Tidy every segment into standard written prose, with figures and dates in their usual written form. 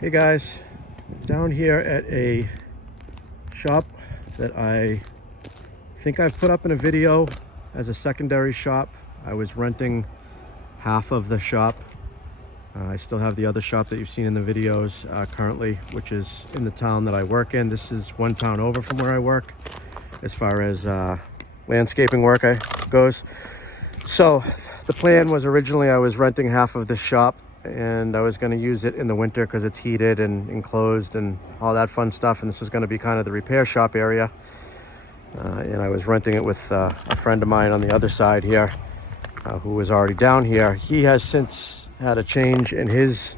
Hey guys, down here at a shop that I think I've put up in a video as a secondary shop. I was renting half of the shop. I still have the other shop that you've seen in the videos currently, which is in the town that I work in. This is one town over from where I work as far as landscaping work goes. So the plan was originally I was renting half of this shop and I was going to use it in the winter because it's heated and enclosed and all that fun stuff, and this was going to be kind of the repair shop area, and I was renting it with a friend of mine on the other side here who was already down here. He has since had a change in his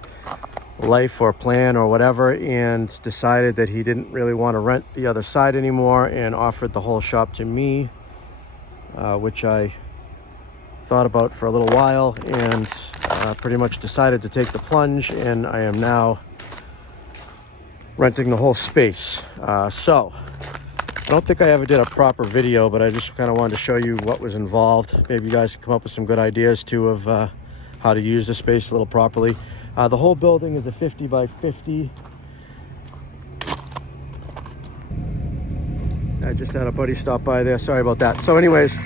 life or plan or whatever and decided that he didn't really want to rent the other side anymore and offered the whole shop to me, which I thought about for a little while and pretty much decided to take the plunge, and I am now renting the whole space. So I don't think I ever did a proper video, but I just kind of wanted to show you what was involved. Maybe you guys can come up with some good ideas too of how to use the space a little properly. The whole building is a 50 by 50. I just had a buddy stop by there, sorry about that. So anyways,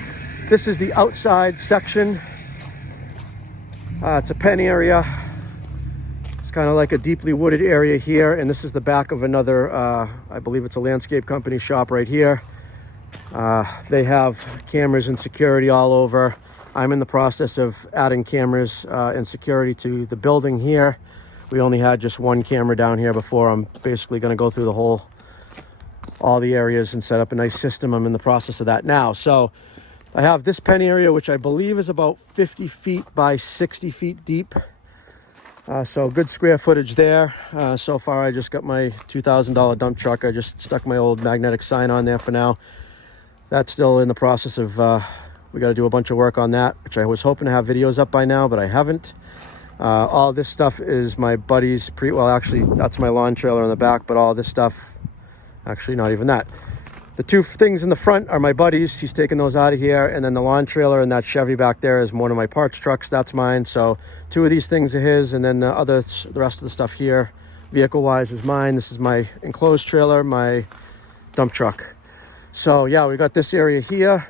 this is the outside section. It's a pen area. It's kind of like a deeply wooded area here, and this is the back of another, I believe it's a landscape company shop right here. They have cameras and security all over. I'm in the process of adding cameras and security to the building here. We only had just one camera down here before. I'm basically going to go through all the areas and set up a nice system. I'm in the process of that now. So I have this pen area, which I believe is about 50 feet by 60 feet deep. So good square footage there. So far, I just got my $2,000 dump truck. I just stuck my old magnetic sign on there for now. That's still in the process of, we got to do a bunch of work on that, which I was hoping to have videos up by now, but I haven't. All this stuff is my buddy's well, actually, that's my lawn trailer in the back, but all this stuff, actually not even that. The two things in the front are my buddy's. He's taking those out of here. And then the lawn trailer and that Chevy back there is one of my parts trucks. That's mine. So two of these things are his. And then the rest of the stuff here, vehicle-wise, is mine. This is my enclosed trailer, my dump truck. So yeah, we got this area here.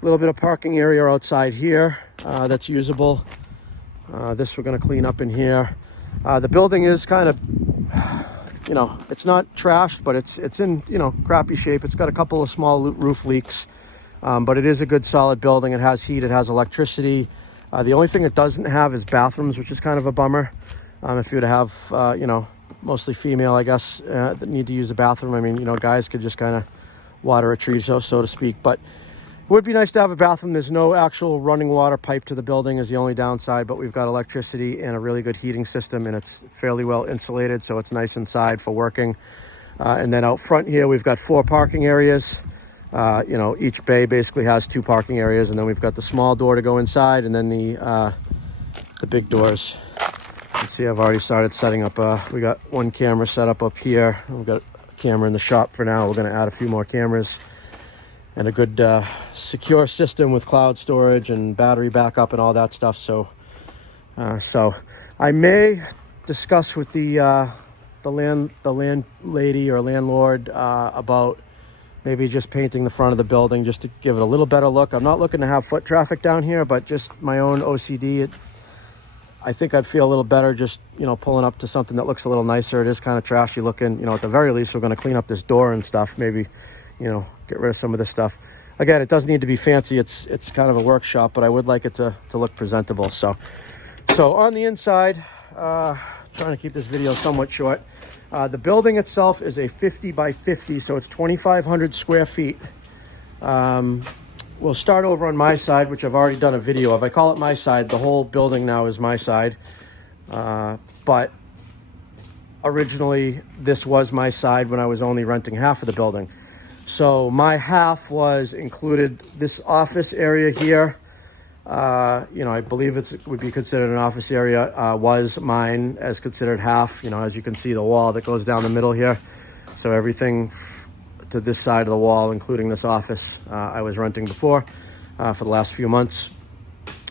A little bit of parking area outside here that's usable. This we're going to clean up in here. The building is kind of, it's not trashed, but it's in, crappy shape. It's got a couple of small roof leaks, but it is a good solid building. It has heat, it has electricity. The only thing it doesn't have is bathrooms, which is kind of a bummer. If you were to have, mostly female, I guess, that need to use a bathroom. I mean, guys could just kind of water a tree, so to speak, but it would be nice to have a bathroom. There's no actual running water pipe to the building is the only downside, but we've got electricity and a really good heating system, and it's fairly well insulated, so it's nice inside for working. And then out front here, we've got 4 parking areas. Each bay basically has 2 parking areas, and then we've got the small door to go inside, and then the big doors. You can see I've already started setting up. We got 1 camera set up here. We've got a camera in the shop for now. We're going to add a few more cameras and a good secure system with cloud storage and battery backup and all that stuff. So I may discuss with the landlady or landlord about maybe just painting the front of the building just to give it a little better look. I'm not looking to have foot traffic down here, but just my own OCD. I think I'd feel a little better just, pulling up to something that looks a little nicer. It is kind of trashy looking. At the very least, we're going to clean up this door and stuff. Maybe, get rid of some of this stuff. Again, it doesn't need to be fancy. It's kind of a workshop, but I would like it to look presentable. So on the inside, trying to keep this video somewhat short. The building itself is a 50 by 50, so it's 2,500 square feet. We'll start over on my side, which I've already done a video of. I call it my side. The whole building now is my side. But originally, this was my side when I was only renting half of the building. So my half included this office area here. I believe it would be considered an office area, was mine as considered half. As you can see, the wall that goes down the middle here. So everything to this side of the wall, including this office, I was renting before for the last few months.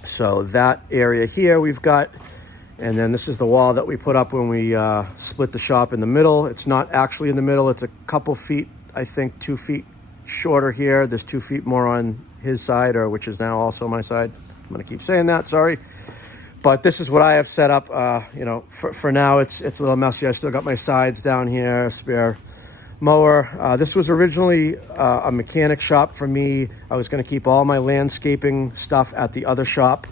So that area here, we've got And then this is the wall that we put up when we split the shop in the middle. It's not actually in the middle. It's a couple feet, I think 2 feet shorter here. There's 2 feet more on his side, or which is now also my side. I'm gonna keep saying that, sorry. But this is what I have set up. You know, for now, it's a little messy. I still got my sides down here, a spare mower. This was originally a mechanic shop for me. I was gonna keep all my landscaping stuff at the other shop,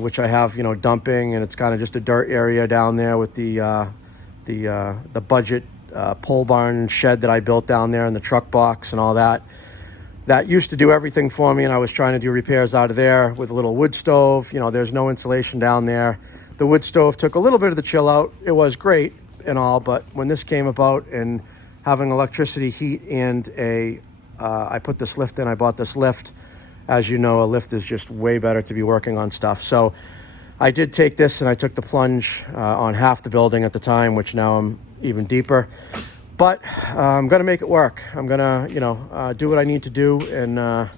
which I have, you know, dumping, and it's kind of just a dirt area down there with the budget pole barn shed that I built down there, and the truck box and all that. That used to do everything for me, and I was trying to do repairs out of there with a little wood stove. You know, there's no insulation down there. The wood stove took a little bit of the chill out. It was great and all, but when this came about and having electricity, heat, and I put this lift in, I bought this lift. As you know, a lift is just way better to be working on stuff. So I did take this and I took the plunge on half the building at the time, which now I'm even deeper. But I'm gonna make it work. I'm gonna, you know, do what I need to do and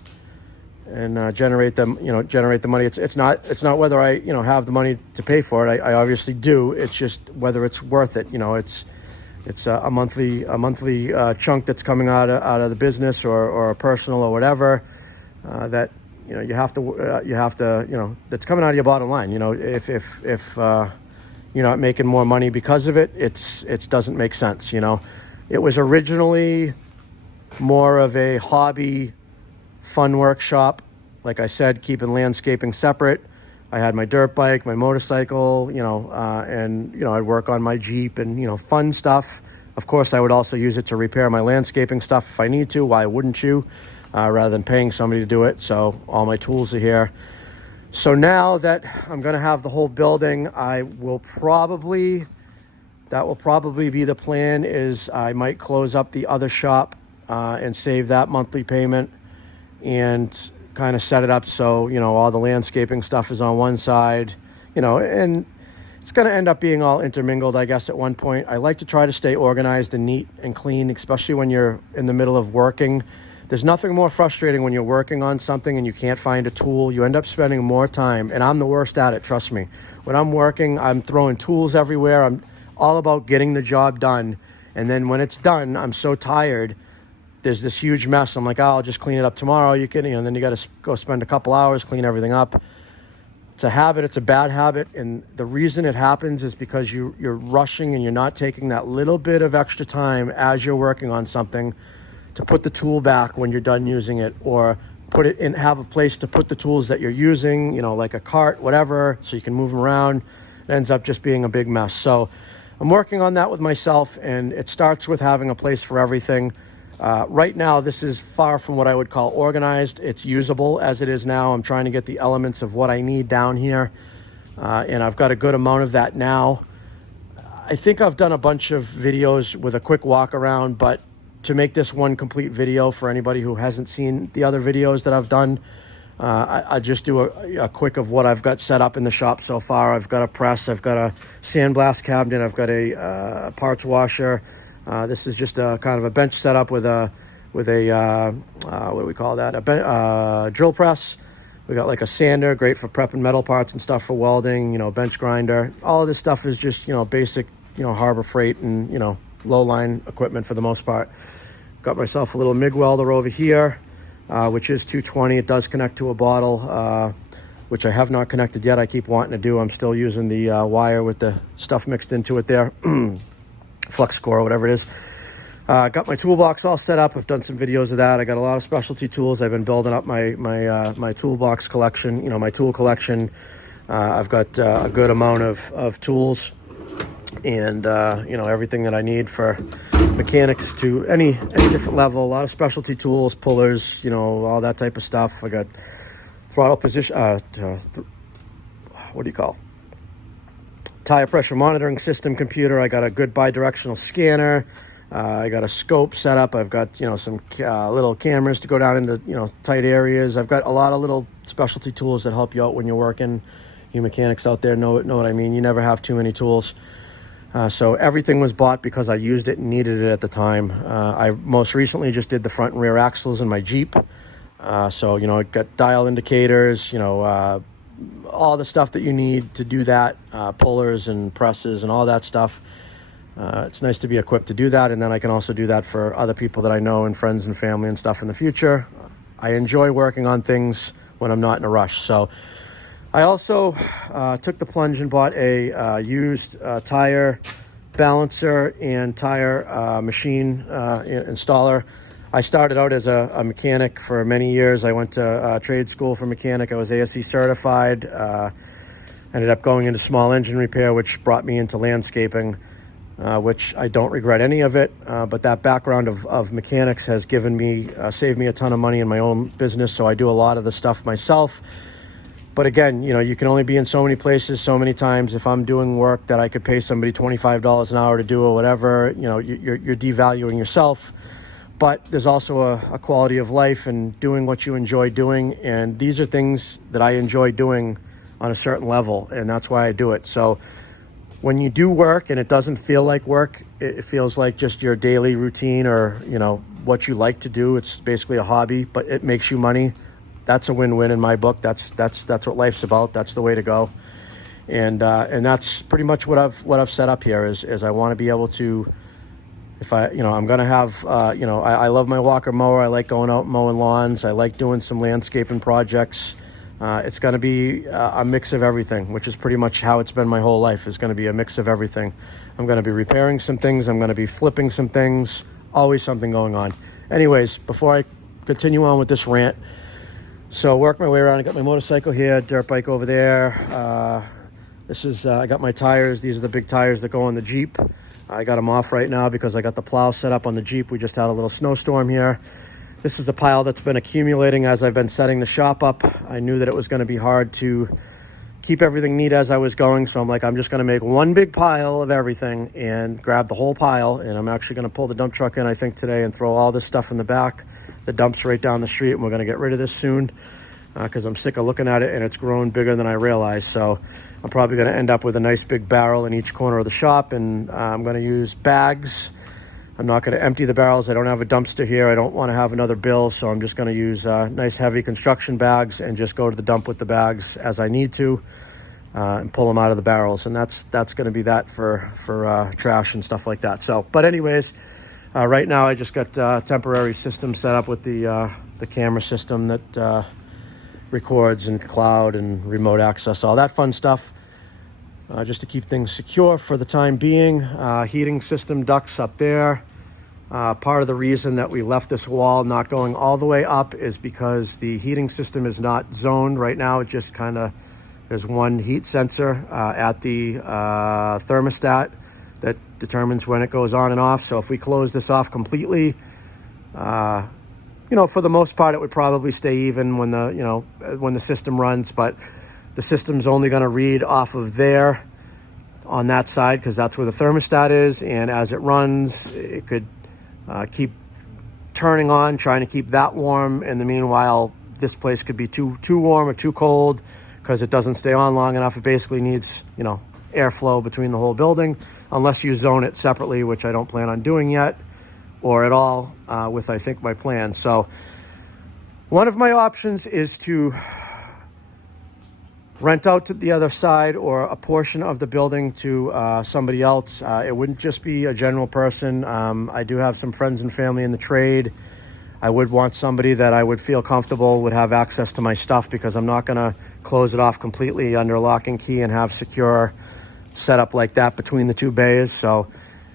generate them, you know, generate the money. It's not whether I, you know, have the money to pay for it. I obviously do. It's just whether it's worth it. You know, it's a monthly chunk that's coming out of the business or a personal or whatever. That, you know, you have to, you know, that's coming out of your bottom line. You know, if you're not making more money because of it, it doesn't make sense. You know, it was originally more of a hobby, fun workshop. Like I said, keeping landscaping separate. I had my dirt bike, my motorcycle, you know, and, you know, I'd work on my Jeep and, you know, fun stuff. Of course, I would also use it to repair my landscaping stuff if I need to. Why wouldn't you? Rather than paying somebody to do it. So all my tools are here. So now that I'm going to have the whole building, that will probably be the plan, is I might close up the other shop and save that monthly payment and kind of set it up so, you know, all the landscaping stuff is on one side, you know, and it's going to end up being all intermingled, I guess, at one point. I like to try to stay organized and neat and clean, especially when you're in the middle of working. There's nothing more frustrating when you're working on something and you can't find a tool. You end up spending more time, and I'm the worst at it, trust me. When I'm working, I'm throwing tools everywhere. I'm all about getting the job done. And then when it's done, I'm so tired. There's this huge mess. I'm like, oh, I'll just clean it up tomorrow. You can, you know, and then you got to go spend a couple hours, clean everything up. It's a habit. It's a bad habit. And the reason it happens is because you're rushing and you're not taking that little bit of extra time as you're working on something to put the tool back when you're done using it, or put it in, have a place to put the tools that you're using, you know, like a cart, whatever, so you can move them around. It ends up just being a big mess. So I'm working on that with myself, and it starts with having a place for everything. Right now, this is far from what I would call organized. It's usable as it is now. I'm trying to get the elements of what I need down here, and I've got a good amount of that now. I think I've done a bunch of videos with a quick walk around, but to make this one complete video for anybody who hasn't seen the other videos that I've done, I just do a quick of what I've got set up in the shop so far. I've got a press, I've got a sandblast cabinet, I've got a parts washer. This is just a kind of a bench setup with a what do we call that? A drill press. We got like a sander, great for prepping metal parts and stuff for welding, you know, bench grinder. All of this stuff is just, you know, basic, you know, Harbor Freight and, you know, low line equipment for the most part. Got myself a little MIG welder over here, which is 220. It does connect to a bottle, which I have not connected yet. I keep wanting to do. I'm still using the wire with the stuff mixed into it there. Flux core, whatever it is. Got my toolbox all set up. I've done some videos of that. I got a lot of specialty tools. I've been building up my toolbox collection, you know, my tool collection. I've got a good amount of tools and, you know, everything that I need for mechanics to any different level. A lot of specialty tools, pullers, you know, all that type of stuff. I got throttle position, what do you call? Tire pressure monitoring system computer. I got a good bi-directional scanner. I got a scope set up. I've got, you know, some little cameras to go down into, you know, tight areas. I've got a lot of little specialty tools that help you out when you're working. You mechanics out there know what I mean. You never have too many tools. So everything was bought because I used it and needed it at the time. I most recently just did the front and rear axles in my Jeep. So, you know, it got dial indicators, you know, all the stuff that you need to do that, pullers and presses and all that stuff. It's nice to be equipped to do that, and then I can also do that for other people that I know and friends and family and stuff in the future. I enjoy working on things when I'm not in a rush. So I also took the plunge and bought a used tire balancer and tire machine installer. I started out as a mechanic for many years. I went to trade school for mechanic. I was ASE certified. Ended up going into small engine repair, which brought me into landscaping, which I don't regret any of it. But that background of mechanics has given me, saved me a ton of money in my own business. So I do a lot of the stuff myself. But again, you know, you can only be in so many places so many times. If I'm doing work that I could pay somebody $25 an hour to do or whatever, you know, you're devaluing yourself. But there's also a quality of life and doing what you enjoy doing. And these are things that I enjoy doing on a certain level, and that's why I do it. So when you do work and it doesn't feel like work, it feels like just your daily routine, or, you know, what you like to do. It's basically a hobby, but it makes you money. That's a win-win in my book. That's what life's about. That's the way to go. And that's pretty much what I've set up here is I want to be able to, if I, you know, I'm going to have, you know, I love my walker mower. I like going out and mowing lawns. I like doing some landscaping projects. It's going to be a mix of everything, which is pretty much how it's been my whole life. Is going to be a mix of everything. I'm going to be repairing some things. I'm going to be flipping some things. Always something going on. Anyways, before I continue on with this rant, so work my way around. I got my motorcycle here, dirt bike over there. This is, I got my tires. These are the big tires that go on the Jeep. I got them off right now because I got the plow set up on the Jeep. We just had a little snowstorm here. This is a pile that's been accumulating as I've been setting the shop up. I knew that it was going to be hard to keep everything neat as I was going. So I'm like, I'm just going to make one big pile of everything and grab the whole pile. And I'm actually going to pull the dump truck in, I think, today and throw all this stuff in the back. The dump's right down the street, and we're going to get rid of this soon because I'm sick of looking at it, and it's grown bigger than I realized. So I'm probably going to end up with a nice big barrel in each corner of the shop, and I'm going to use bags. I'm not going to empty the barrels. I don't have a dumpster here. I don't want to have another bill, so I'm just going to use nice heavy construction bags and just go to the dump with the bags as I need to and pull them out of the barrels. And that's going to be that for trash and stuff like that. So, but anyways, right now I just got a temporary system set up with the camera system that records and cloud and remote access, all that fun stuff. Just to keep things secure for the time being. Heating system ducts up there. Part of the reason that we left this wall not going all the way up is because the heating system is not zoned right now. It just kind of, there's one heat sensor at the thermostat that determines when it goes on and off. So if we close this off completely, you know, for the most part, it would probably stay even when the, you know, when the system runs, but the system's only going to read off of there on that side because that's where the thermostat is. And as it runs, it could keep turning on, trying to keep that warm. In the meanwhile, this place could be too warm or too cold because it doesn't stay on long enough. It basically needs, you know, airflow between the whole building, unless you zone it separately, which I don't plan on doing yet or at all with, I think, my plan. So one of my options is to rent out to the other side or a portion of the building to somebody else. It wouldn't just be a general person. I do have some friends and family in the trade. I would want somebody that I would feel comfortable would have access to my stuff because I'm not going to close it off completely under lock and key and have secure setup like that between the two bays. So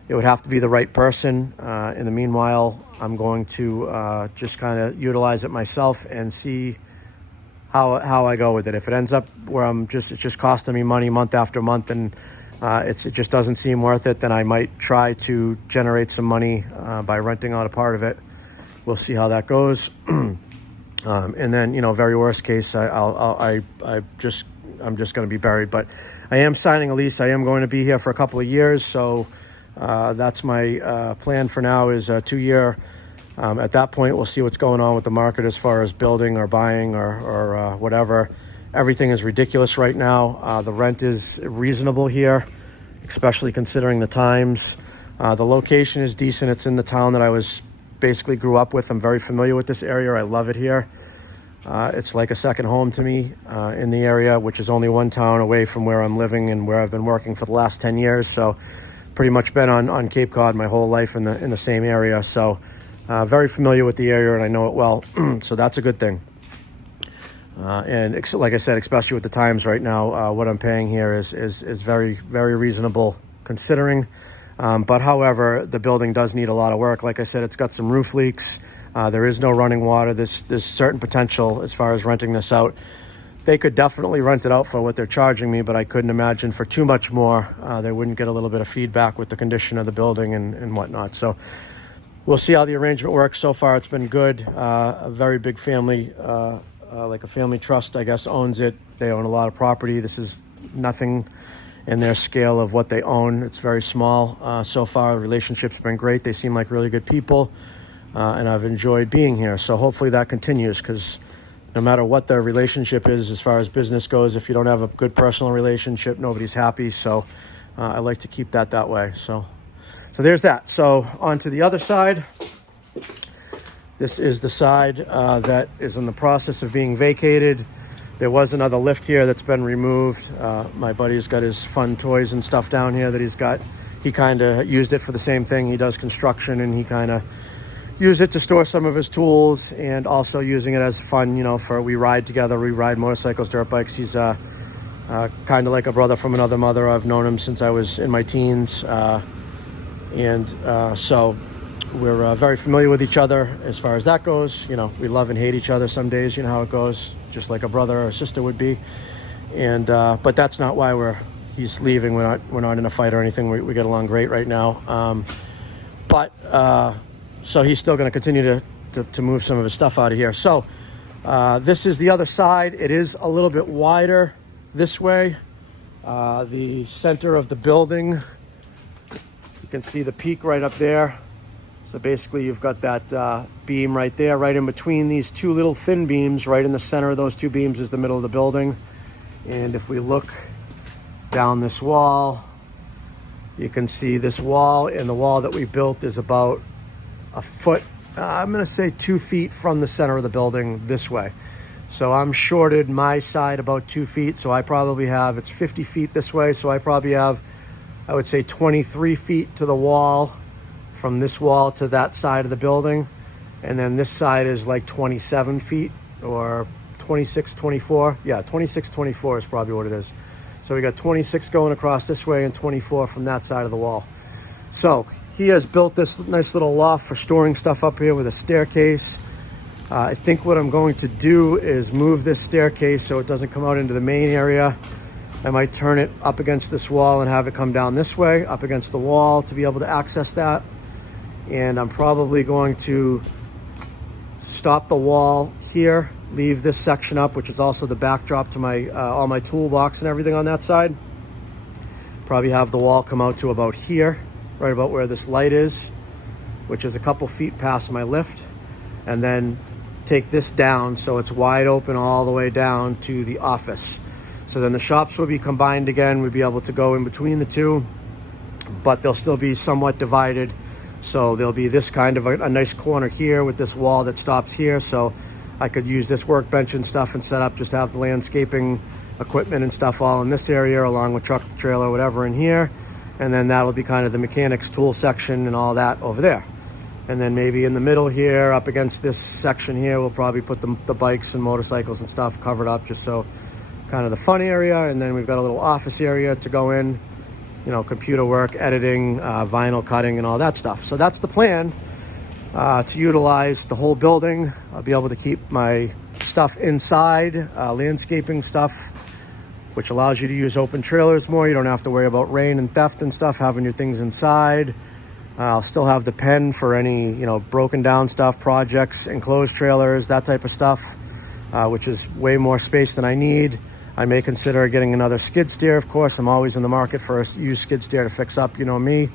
it would have to be the right person. In the meanwhile, I'm going to just kind of utilize it myself and see how I go with it. If it ends up where it's just costing me money month after month and it just doesn't seem worth it, then I might try to generate some money by renting out a part of it. We'll see how that goes. And then, you know, very worst case, I'm just going to be buried. But I am signing a lease. I am going to be here for a couple of years. So that's my plan for now is a 2-year. At that point, we'll see what's going on with the market as far as building or buying or whatever. Everything is ridiculous right now. The rent is reasonable here, especially considering the times. The location is decent. It's in the town that I basically grew up with. I'm very familiar with this area. I love it here. It's like a second home to me in the area, which is only one town away from where I'm living and where I've been working for the last 10 years. So pretty much been on Cape Cod my whole life in the same area. So very familiar with the area, and I know it well. So that's a good thing. And like I said, especially with the times right now, what I'm paying here is very, very reasonable considering. But however, the building does need a lot of work. Like I said, it's got some roof leaks. There is no running water. There's certain potential as far as renting this out. They could definitely rent it out for what they're charging me, but I couldn't imagine for too much more. They wouldn't get a little bit of feedback with the condition of the building and whatnot. So we'll see how the arrangement works. So far, it's been good. A very big family, like a family trust, I guess, owns it. They own a lot of property. This is nothing in their scale of what they own. It's very small. So far, the relationship's been great. They seem like really good people, and I've enjoyed being here. So hopefully that continues, because no matter what their relationship is as far as business goes, if you don't have a good personal relationship, nobody's happy. So I like to keep that way. So there's that. So on to the other side. This is the side that is in the process of being vacated. There was another lift here that's been removed. My buddy's got his fun toys and stuff down here that he's got. He kind of used it for the same thing. He does construction, and he kind of used it to store some of his tools, and also using it as fun, we ride together. We ride motorcycles, dirt bikes. He's kind of like a brother from another mother. I've known him since I was in my teens. So we're very familiar with each other as far as that goes. We love and hate each other some days, how it goes, just like a brother or a sister would be. And but that's not why he's leaving. We're not in a fight or anything. We get along great right now. So he's still going to continue to move some of his stuff out of here. So this is the other side. It is a little bit wider this way. The center of the building, you can see the peak right up there. So basically you've got that beam right there, right in between these two little thin beams. Right in the center of those two beams is the middle of the building. And if we look down this wall, you can see this wall, and the wall that we built is about a foot, I'm going to say 2 feet from the center of the building this way. So I'm shorted my side about 2 feet. So I probably have, it's 50 feet this way. So I probably have, I would say 23 feet to the wall, from this wall to that side of the building. And then this side is like 27 feet or 26, 24. Yeah, 26, 24 is probably what it is. So we got 26 going across this way and 24 from that side of the wall. So he has built this nice little loft for storing stuff up here with a staircase. I think what I'm going to do is move this staircase so it doesn't come out into the main area. I might turn it up against this wall and have it come down this way, up against the wall, to be able to access that. And I'm probably going to stop the wall here, leave this section up, which is also the backdrop to my all my toolbox and everything on that side. Probably have the wall come out to about here, right about where this light is, which is a couple feet past my lift. And then take this down so it's wide open all the way down to the office. So then the shops will be combined again. We'll be able to go in between the two, but they'll still be somewhat divided. So there'll be this kind of a nice corner here with this wall that stops here. So I could use this workbench and stuff and set up, just have the landscaping equipment and stuff all in this area, along with truck, trailer, whatever in here. And then that'll be kind of the mechanics tool section and all that over there. And then maybe in the middle here, up against this section here, we'll probably put the bikes and motorcycles and stuff covered up, just so kind of the fun area. And then we've got a little office area to go in, computer work, editing, vinyl cutting, and all that stuff. So that's the plan, to utilize the whole building. I'll be able to keep my stuff inside, landscaping stuff, which allows you to use open trailers more. You don't have to worry about rain and theft and stuff, having your things inside. I'll still have the pen for any, broken down stuff, projects, enclosed trailers, that type of stuff, which is way more space than I need. I may consider getting another skid steer, of course. I'm always in the market for a used skid steer to fix up, me.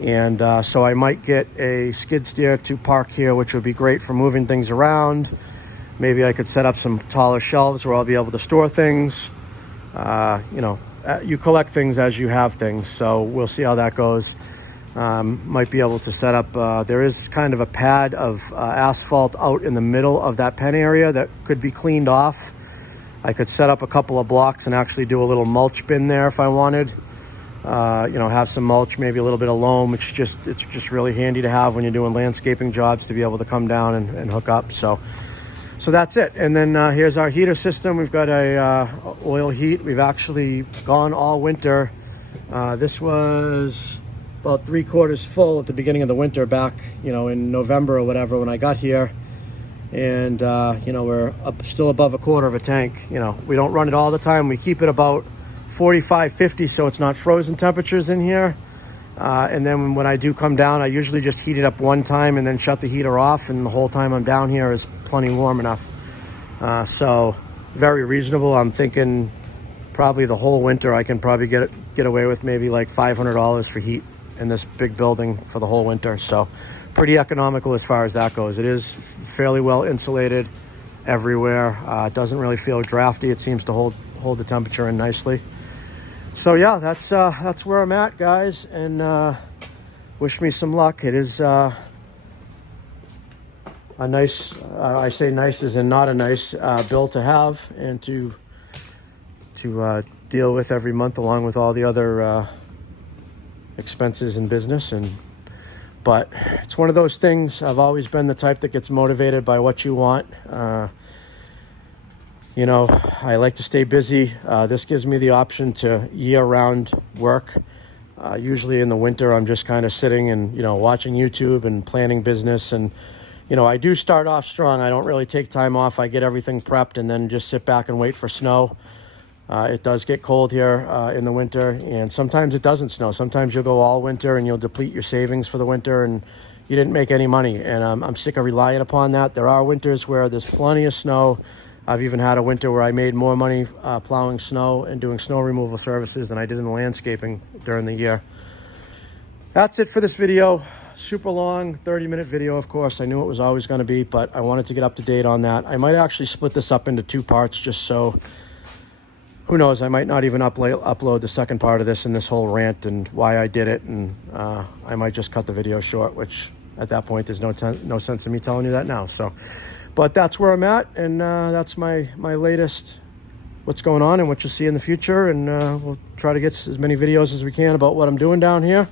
And so I might get a skid steer to park here, which would be great for moving things around. Maybe I could set up some taller shelves where I'll be able to store things. You collect things as you have things, so we'll see how that goes. Might be able to set up, there is kind of a pad of asphalt out in the middle of that pen area that could be cleaned off. I could set up a couple of blocks and actually do a little mulch bin there if I wanted. You know, have some mulch, maybe a little bit of loam. It's just really handy to have when you're doing landscaping jobs to be able to come down and hook up. So that's it. And then here's our heater system. We've got a oil heat. We've actually gone all winter. This was about 3/4 full at the beginning of the winter back, you know, in November or whatever when I got here. And, you know, we're still above 1/4 of a tank. You know, we don't run it all the time. We keep it about 45, 50, so it's not frozen temperatures in here. And then when I do come down, I usually just heat it up one time and then shut the heater off. And the whole time I'm down here is plenty warm enough. So very reasonable. I'm thinking probably the whole winter I can probably get away with maybe like $500 for heat in this big building for the whole winter. So pretty economical as far as that goes. It is fairly well insulated everywhere. It doesn't really feel drafty. It seems to hold the temperature in nicely. So yeah, that's where I'm at, guys, and wish me some luck. It is a nice, I say nice as in not a nice bill to have and to deal with every month, along with all the other expenses in business. But it's one of those things. I've always been the type that gets motivated by what you want. You know, I like to stay busy. This gives me the option to year-round work. Usually in the winter, I'm just kind of sitting and, you know, watching YouTube and planning business. And, you know, I do start off strong. I don't really take time off. I get everything prepped and then just sit back and wait for snow. It does get cold here in the winter, and sometimes it doesn't snow. Sometimes you'll go all winter and you'll deplete your savings for the winter and you didn't make any money. And I'm sick of relying upon that. There are winters where there's plenty of snow. I've even had a winter where I made more money plowing snow and doing snow removal services than I did in the landscaping during the year. That's it for this video. Super long, 30-minute video, of course. I knew it was always going to be, but I wanted to get up to date on that. I might actually split this up into 2 parts just so, who knows, I might not even upload the second part of this and this whole rant and why I did it. And I might just cut the video short, which at that point, there's no sense in me telling you that now. So, but that's where I'm at, and that's my latest, what's going on and what you'll see in the future. And we'll try to get as many videos as we can about what I'm doing down here.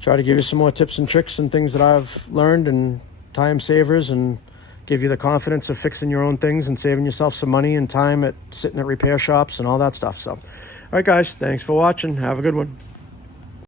Try to give you some more tips and tricks and things that I've learned and time savers, and give you the confidence of fixing your own things and saving yourself some money and time at sitting at repair shops and all that stuff. So, all right, guys, thanks for watching. Have a good one.